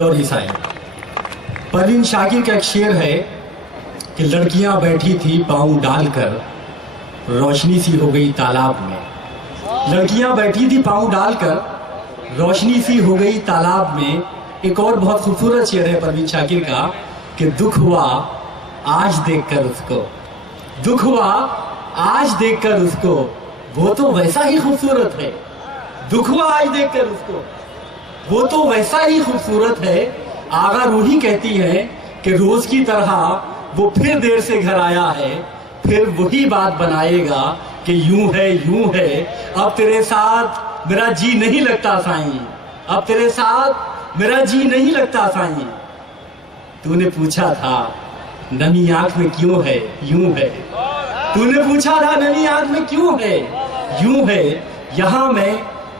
اور عیسائی پروین شاکر کا ایک شعر ہے کہ لڑکیاں بیٹھی تھی پاؤں ڈال کر روشنی سی ہو گئی تالاب میں. لڑکیاں بیٹھی تھی پاؤں ڈال کر روشنی سی ہو گئی تالاب میں. ایک اور بہت خوبصورت شعر ہے پروین شاکر کا کہ دکھ ہوا آج دیکھ کر اس کو, دکھ ہوا آج دیکھ کر اس کو, وہ تو ویسا ہی خوبصورت ہے. دکھ ہوا آج دیکھ کر اس کو, وہ تو ویسا ہی خوبصورت ہے. آغا روحی کہتی ہے کہ روز کی طرح وہ پھر دیر سے گھر آیا ہے, پھر وہی بات بنائے گا کہ یوں ہے یوں ہے. اب تیرے ساتھ میرا جی نہیں لگتا سائیں, اب تیرے ساتھ میرا جی نہیں لگتا سائیں. تو نے پوچھا تھا نمی آنکھ میں کیوں ہے یوں ہے, تو نے پوچھا تھا نمی آنکھ میں کیوں ہے یوں ہے. یہاں میں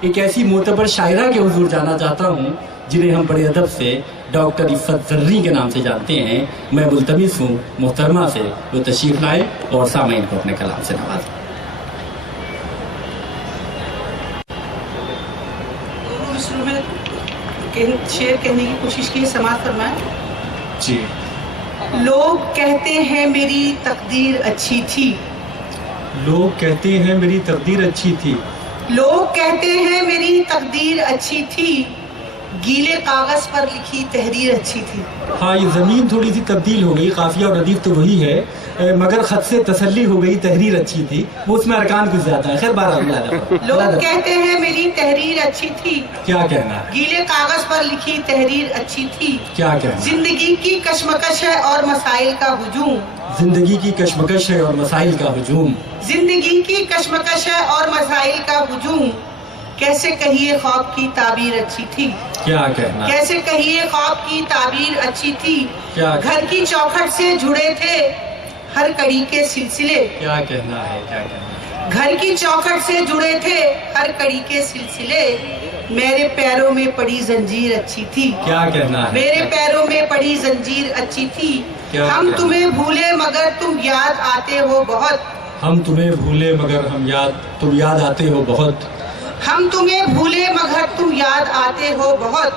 ایک ایسی معتبر شاعرہ کے حضور جانا چاہتا ہوں جنہیں ہم بڑے ادب سے ڈاکٹر عفت زرری کے نام سے جانتے ہیں. میں ملتمس ہوں محترمہ سے وہ تشریف لائیں اور سامعین کو اپنے کلام سے نوازیں. شعر کہنے کی کوشش کی, سماعت فرمائیں. جی. لوگ کہتے ہیں میری تقدیر اچھی تھی, لوگ کہتے ہیں میری تقدیر اچھی تھی, لوگ کہتے ہیں میری تقدیر اچھی تھی, گیلے کاغذ پر لکھی تحریر اچھی تھی. ہاں یہ زمین تھوڑی سی تبدیل ہو گئی, قافیہ اور ردیف تو وہی ہے, مگر خط سے تسلی ہو گئی تحریر اچھی تھی. وہ اس میں ارکان کچھ زیادہ ہے. خیر بہرحال لوگ کہتے ہیں میری تحریر اچھی تھی, کیا کہنا ہے, گیلے کاغذ پر لکھی تحریر اچھی تھی. کیا کہنا, زندگی کی کشمکش ہے اور مسائل کا ہجوم, زندگی کی کشمکش ہے اور مسائل کا ہجوم, زندگی کی کشمکش ہے اور مسائل کا ہجوم. کیسے کہیے خواب کی تعبیر اچھی تھی, کیا کہنا, کیسے کہیے خواب کی تعبیر اچھی تھی. کیا گھر کی چوکھٹ سے جڑے تھے ہر کڑی کے سلسلے, کیا کہنا ہے, کیا کہنا, گھر کی چوکھٹ سے جڑے تھے ہر کڑی کے سلسلے. میرے پیروں میں پڑی زنجیر اچھی تھی, کیا کہنا ہے, میرے پیروں میں پڑی زنجیر اچھی تھی. کیا ہم کہنا, تمہیں بھولے مگر تم یاد آتے ہو بہت, ہم تمہیں بھولے مگر تم یاد آتے ہو بہت, ہم تمہیں بھولے مگر تم یاد آتے ہو بہت.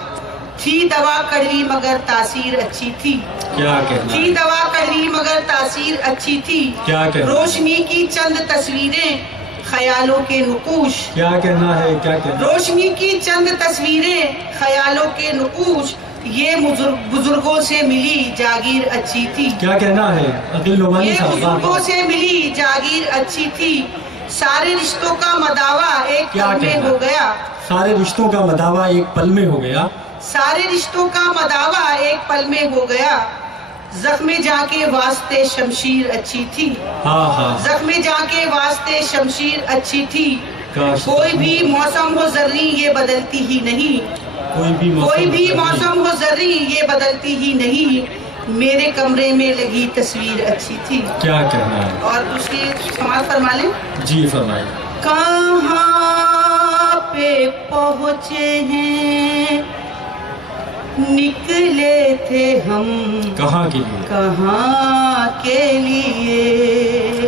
تھی دوا کڑوی مگر تاثیر اچھی تھی, کیا کہنا, تھی دوا کڑوی مگر تاثیر اچھی تھی. کیا کہنا, روشنی کی چند تصویریں خیالوں کے نقوش, کیا کہنا ہے, کیا کہنا, روشنی کی چند تصویریں خیالوں کے نقوش. یہ بزرگوں سے ملی جاگیر اچھی تھی, کیا کہنا ہے, عقیل نعمانی یہ صاحب. بزرگوں سے ملی جاگیر اچھی تھی. سارے رشتوں کا مداوا ایک کیا پل میں کہنا, ہو گیا, سارے رشتوں کا مداوا ایک پل میں ہو گیا, سارے رشتوں کا مداوا ایک پل میں ہو گیا. زخم جاں کے واسطے شمشیر اچھی تھی, ہاں ہاں, زخم جاں کے واسطے شمشیر اچھی تھی. کاش کوئی بھی موسم ہو زرری یہ بدلتی ہی نہیں, کوئی بھی موسم ہو زرری یہ بدلتی ہی نہیں. میرے کمرے میں لگی تصویر اچھی تھی. کیا کہنا ہے, اور دوسری سماعت فرما لیں. جی فرمائیں. کہاں پہ پہنچے ہیں نکلے تھے ہم, کہاں کے لیے, کہاں کے لیے,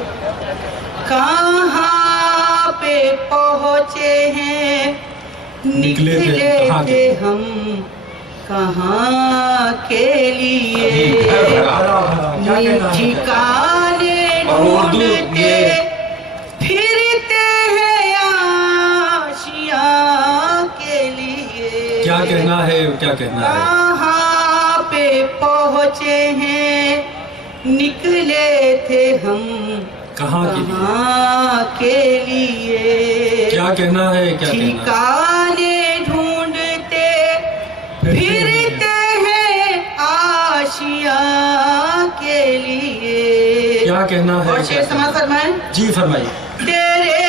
کہاں پہ پہنچے ہیں نکلے تھے ہم, کہاں کے لیے. ٹھکانے ڈھونڈتے پھرتے ہیں آشیاں کے لیے, کیا کہنا ہے, کیا کہنا ہے, کہاں پہ پہنچے ہیں نکلے تھے ہم, کہاں کے لیے, کہاں کے لیے. کیا کہنا ہے, کیا کہنا, ٹھکانے ڈھونڈتے پھرتے ہیں آشیاں کے لیے. کیا کہنا ہے, اور شعر سماعت فرمائیں. جی فرمائیے. تیرے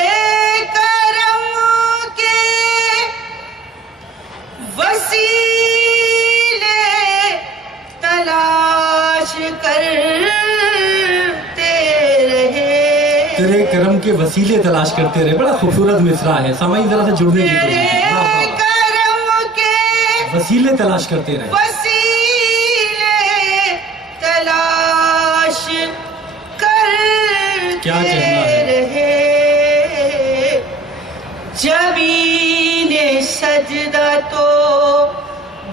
کرم کے وسیلے تلاش کرتے رہے, تیرے کرم کے وسیلے تلاش کرتے رہے. بڑا خوبصورت مصرع ہے, سامعین ذرا سے جڑنے کی کوشش کریں. تیرے کرم کے وسیلے تلاش کرتے رہے, وسیلے تلاش کیا کرتے کہنا ہے, رہے. جبین سجدہ تو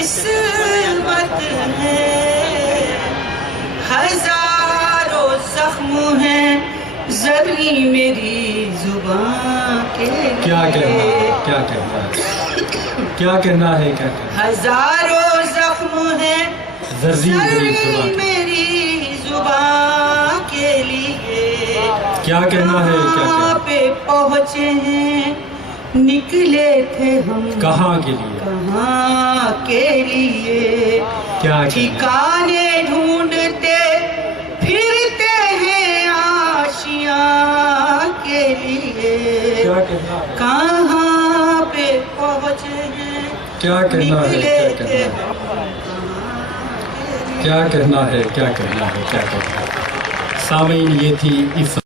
قسمت ہے، ہزاروں زخم ہیں زرعی میری زبان کے لیے. کیا کہنا ہے، کیا کہنا ہے، کیا کہنا ہے، کیا کہنا ہزاروں زخم ہیں زرعی میری زرعی زبان. میری زبان کے لیے. کیا کہنا ہے، کیا کہاں کہنا پہ پہنچے ہیں، نکلے تھے ہم کہاں کے لیے، کہاں کے لیے. کیا کہنا ٹھکانے ڈھونڈتے پھرتے ہیں آشیاں کے لیے. کیا کہنا ہے، کہاں پہ پہنچے ہیں، کیا کہنا ہے، نکلے کیا تھے کہنا ہے، ہم. کیا کہنا ہے، کیا کہنا ہے، کیا کہنا ہے. سامعین، یہ تھی اس